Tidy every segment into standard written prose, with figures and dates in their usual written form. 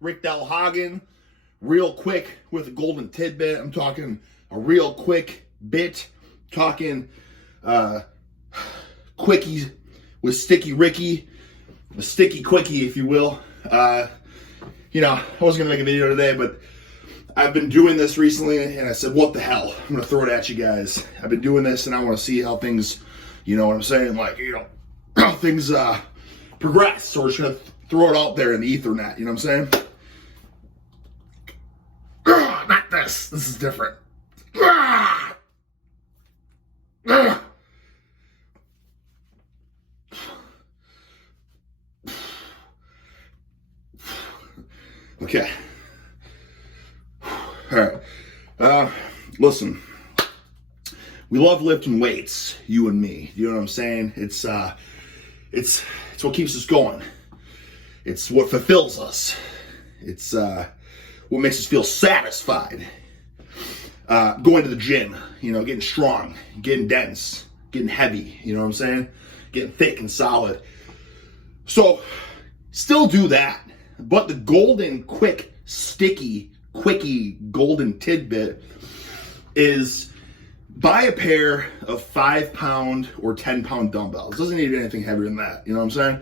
Rick Delhagen, real quick with a golden tidbit. I'm talking a real quick bit. Talking quickies with Sticky Ricky, a sticky quickie, if you will. I wasn't gonna make a video today, but I've been doing this recently, and I said, what the hell? I'm gonna throw it at you guys. I've been doing this, and I want to see how things, you know what I'm saying, like, how things progress. So we're just gonna throw it out there in the ethernet. You know what I'm saying? Not this. This is different. Okay. All right. Listen. We love lifting weights, you and me. You know what I'm saying? It's what keeps us going. It's what fulfills us. It's what makes us feel satisfied. Going to the gym, getting strong, getting dense, getting heavy, you know what I'm saying? Getting thick and solid. So, still do that. But the golden, quick, sticky, quickie, golden tidbit is buy a pair of 5-pound or 10-pound dumbbells. It doesn't need anything heavier than that, you know what I'm saying?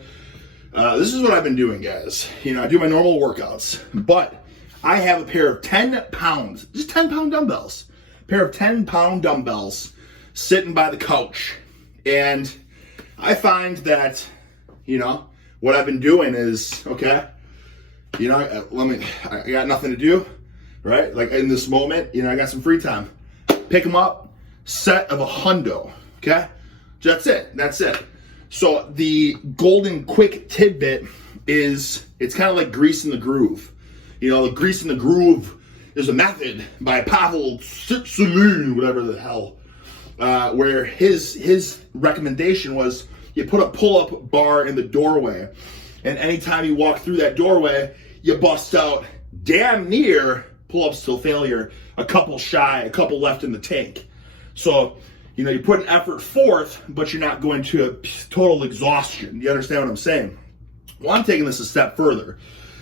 This is what I've been doing, guys. I do my normal workouts, but I have a pair of 10 pounds, just 10-pound dumbbells. A pair of 10-pound dumbbells sitting by the couch. And I find that, what I've been doing is, okay, I got nothing to do, right? Like in this moment, I got some free time. Pick them up, set of $100, okay? That's it. So the golden quick tidbit is, it's kind of like greasing the groove. The greasing the groove is a method by Pavel Tsatsouline, whatever the hell, where his recommendation was you put a pull-up bar in the doorway, and anytime you walk through that doorway, you bust out damn near pull-ups till failure, a couple shy, a couple left in the tank. So, you put an effort forth, but you're not going to a total exhaustion. You understand what I'm saying? Well, I'm taking this a step further.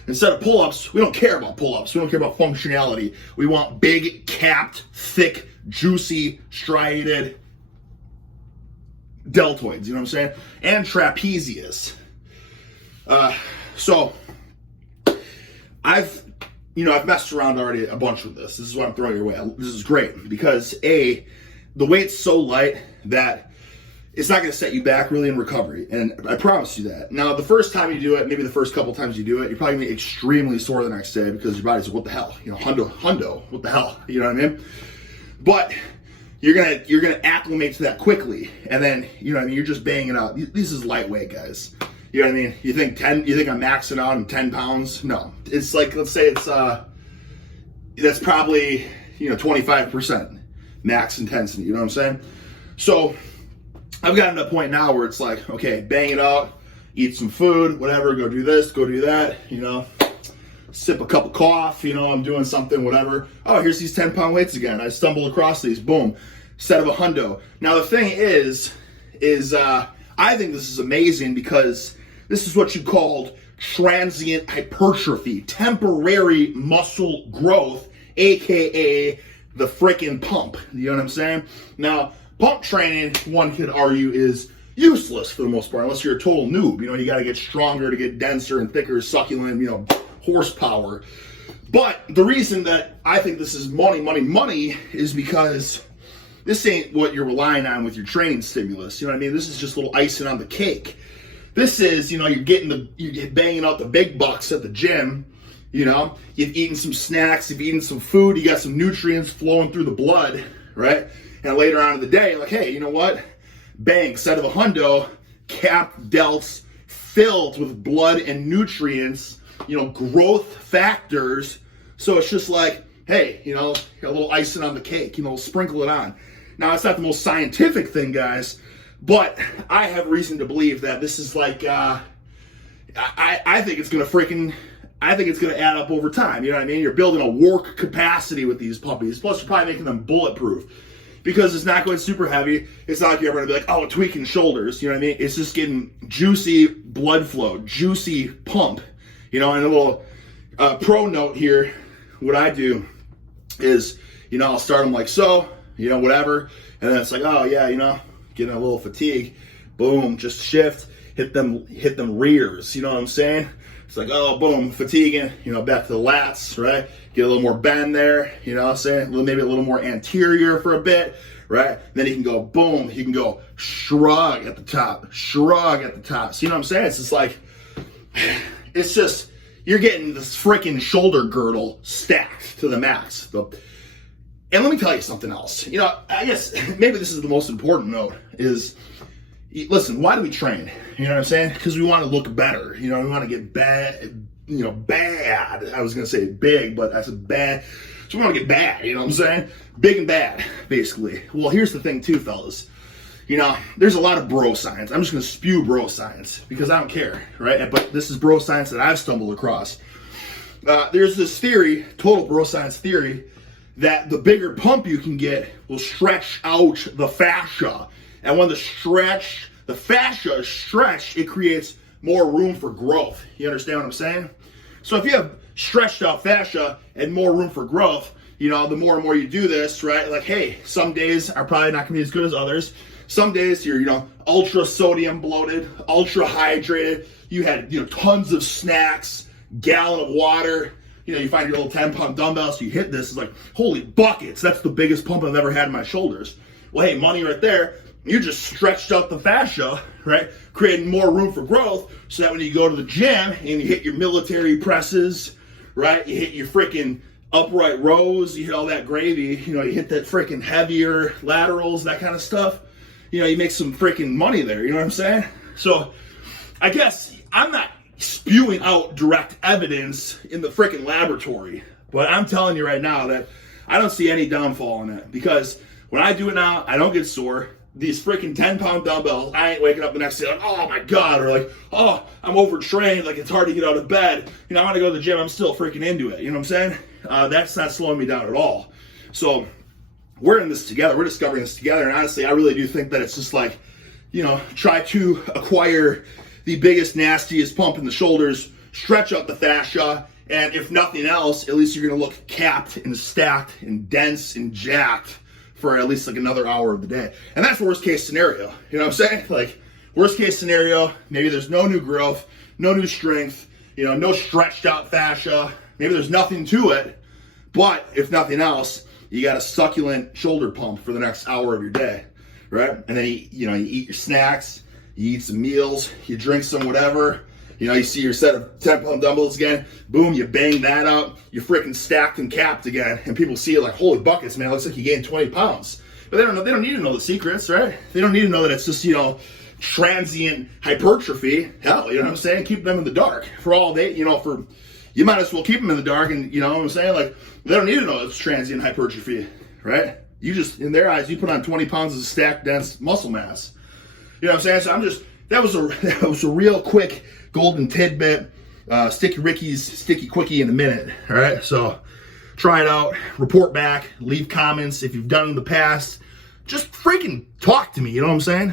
Instead of pull-ups, we don't care about pull-ups. We don't care about functionality. We want big, capped, thick, juicy, striated deltoids, you know what I'm saying? And trapezius. So I've messed around already a bunch with this. This is what I'm throwing your way. This is great because the weight's so light that it's not going to set you back really in recovery. And I promise you that. Now, the first time you do it, maybe the first couple times you do it, you're probably going to be extremely sore the next day because your body's like, what the hell? Hundo, what the hell? You know what I mean? But you're gonna acclimate to that quickly. And then, you're just banging out. This is lightweight, guys. You know what I mean? You think I'm maxing out in 10 pounds? No. It's like, let's say it's, that's probably, 25% max intensity. You know what I'm saying? So I've gotten to a point now where it's like, okay, bang it out, eat some food, whatever, go do this, go do that, sip a cup of coffee, I'm doing something, whatever. Oh, here's these 10-pound weights again. I stumble across these, boom, set of $100. Now the thing is I think this is amazing because this is what you called transient hypertrophy, temporary muscle growth, aka the frickin' pump. You know what I'm saying? Now, pump training, one could argue, is useless for the most part, unless you're a total noob. You got to get stronger to get denser and thicker, succulent, horsepower. But the reason that I think this is money is because this ain't what you're relying on with your training stimulus. You know what I mean? This is just a little icing on the cake. This is, you're banging out the big bucks at the gym. You've eaten some snacks, you've eaten some food, you got some nutrients flowing through the blood, right? And later on in the day, like, hey, you know what? Bang, set of $100, capped delts filled with blood and nutrients, growth factors. So it's just like, hey, a little icing on the cake, sprinkle it on. Now, it's not the most scientific thing, guys, but I have reason to believe that this is like, I think it's going to add up over time. You know what I mean? You're building a work capacity with these puppies. Plus, you're probably making them bulletproof because it's not going super heavy. It's not like you're ever going to be like, oh, tweaking shoulders. You know what I mean? It's just getting juicy blood flow, juicy pump, and a little, Pro note here, what I do is, I'll start them like so, whatever. And then it's like, oh yeah, getting a little fatigue. Boom, just shift, hit them rears. You know what I'm saying? It's like, oh, boom, fatiguing, back to the lats, right? Get a little more bend there, you know what I'm saying? Maybe a little more anterior for a bit, right? Then he can go, boom, he can go shrug at the top, shrug at the top. So you know what I'm saying? It's just like, it's just, you're getting this freaking shoulder girdle stacked to the max. And let me tell you something else. I guess maybe this is the most important note is, listen, why do we train? You know what I'm saying? Because we want to look better. We want to get bad, bad. I was going to say big, but I said bad. So we want to get bad, you know what I'm saying? Big and bad, basically. Well, here's the thing too, fellas. There's a lot of bro science. I'm just going to spew bro science because I don't care, right? But this is bro science that I've stumbled across. There's this theory, total bro science theory, that the bigger pump you can get will stretch out the fascia. And when the fascia is stretched, it creates more room for growth. You understand what I'm saying? So if you have stretched out fascia and more room for growth, the more and more you do this, right? Like, hey, some days are probably not gonna be as good as others. Some days you're, ultra sodium bloated, ultra hydrated. You had, tons of snacks, gallon of water. You find your little 10-pound dumbbells, so you hit this, it's like, holy buckets, that's the biggest pump I've ever had in my shoulders. Well, hey, money right there. You just stretched out the fascia, right? Creating more room for growth so that when you go to the gym and you hit your military presses, right? You hit your freaking upright rows, you hit all that gravy, you hit that freaking heavier laterals, that kind of stuff. You make some freaking money there, you know what I'm saying? So I guess I'm not spewing out direct evidence in the freaking laboratory, but I'm telling you right now that I don't see any downfall in it because when I do it now, I don't get sore. These freaking 10-pound dumbbells, I ain't waking up the next day like, oh my God, or like, oh, I'm overtrained, like it's hard to get out of bed. I want to go to the gym, I'm still freaking into it, you know what I'm saying? That's not slowing me down at all. So we're in this together, we're discovering this together, and honestly, I really do think that it's just like, try to acquire the biggest, nastiest pump in the shoulders, stretch out the fascia, and if nothing else, at least you're gonna look capped and stacked and dense and jacked for at least like another hour of the day. And that's worst case scenario. You know what I'm saying? Like worst case scenario, maybe there's no new growth, no new strength, no stretched out fascia. Maybe there's nothing to it, but if nothing else, you got a succulent shoulder pump for the next hour of your day, right? And then you eat your snacks, you eat some meals, you drink some whatever, you see your set of 10-pound dumbbells again, boom, you bang that up, you're freaking stacked and capped again, and people see it like, holy buckets, man, it looks like you gained 20 pounds. But they don't need to know the secrets, right? They don't need to know that it's just, transient hypertrophy. Hell, you know what I'm saying? Keep them in the dark for all day, you might as well keep them in the dark, and you know what I'm saying? Like, they don't need to know it's transient hypertrophy, right? You just, in their eyes, you put on 20 pounds of stacked, dense muscle mass. You know what I'm saying? So that was a real quick golden tidbit. Sticky Ricky's Sticky Quickie in a minute. All right, so try it out, report back, leave comments if you've done it in the past. Just freaking talk to me, you know what I'm saying?